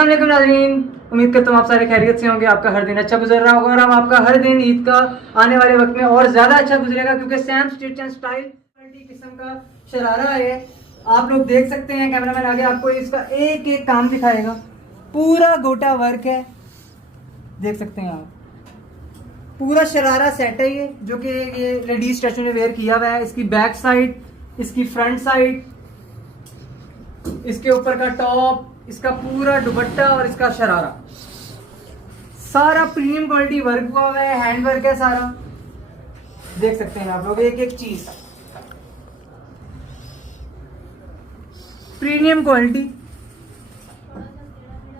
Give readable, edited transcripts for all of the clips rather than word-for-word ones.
अस्सलाम वालेकुम नाज़रीन, उम्मीद करता हूँ आप सारे खैरियत से होंगे। आपका हर दिन अच्छा गुजर रहा होगा और अब आपका हर दिन ईद का आने वाले वक्त में और ज़्यादा अच्छा गुजरेगा, क्योंकि सैम स्टिच एंड स्टाइल किस्म का शरारा है। आप लोग देख सकते हैं, कैमरामैन आगे आपको इसका एक एक काम दिखाएगा। पूरा गोटा वर्क है, देख सकते हैं आप। पूरा शरारा सेट है ये, जो कि ये लेडीज स्टैचू ने वेयर किया हुआ है। इसकी बैक साइड, इसकी फ्रंट साइड, इसके ऊपर का टॉप, इसका पूरा दुपट्टा और इसका शरारा, सारा प्रीमियम क्वालिटी वर्क हुआ है, हैंड वर्क है सारा। देख सकते हैं आप लोग एक एक चीज, प्रीमियम क्वालिटी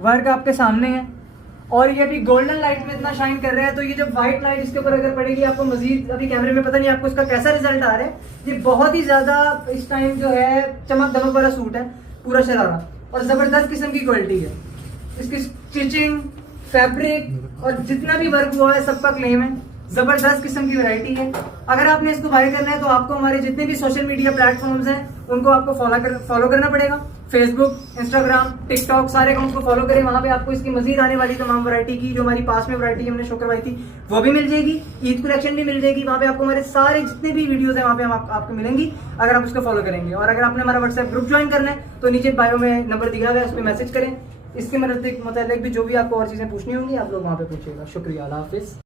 वर्क आपके सामने है। और ये अभी गोल्डन लाइट में इतना शाइन कर रहा है, तो ये जब व्हाइट लाइट इसके ऊपर अगर पड़ेगी आपको मजीद, अभी कैमरे में पता नहीं आपको इसका कैसा रिजल्ट आ रहा है। ये बहुत ही ज्यादा इस टाइम जो है चमक दमक वाला सूट है, पूरा शरारा, और जबरदस्त किस्म की क्वालिटी है। इसकी स्टिचिंग, फैब्रिक और जितना भी वर्क हुआ है सबका क्लेम है। जबरदस्त किस्म की वैरायटी है। अगर आपने इसको बाय करना है तो आपको हमारे जितने भी सोशल मीडिया प्लेटफॉर्म्स हैं उनको आपको फॉलो करना पड़ेगा। फेसबुक, इंस्टाग्राम, टिकटॉक, सारे अकाउंट को फॉलो करें। वहां पे आपको इसकी मजीद आने वाली तमाम वैरायटी की, जो हमारी पास में वैरायटी हमने शो करवाई थी, वो भी मिल जाएगी। ईद कलेक्शन भी मिल जाएगी। वहां पे आपको हमारे सारे जितने भी वीडियोस हैं वहां पे आपको मिलेंगी, अगर आप उसको फॉलो करेंगे। और अगर आपने हमारा व्हाट्सएप ग्रुप ज्वाइन करना है तो नीचे बायो में नंबर दिया हुआ है, उस पर मैसेज करें। इसके मतलब भी जो भी आपको और चीजें पूछनी होंगी आप लोग वहां पे पूछिएगा। शुक्रिया, अल्लाह हाफिज।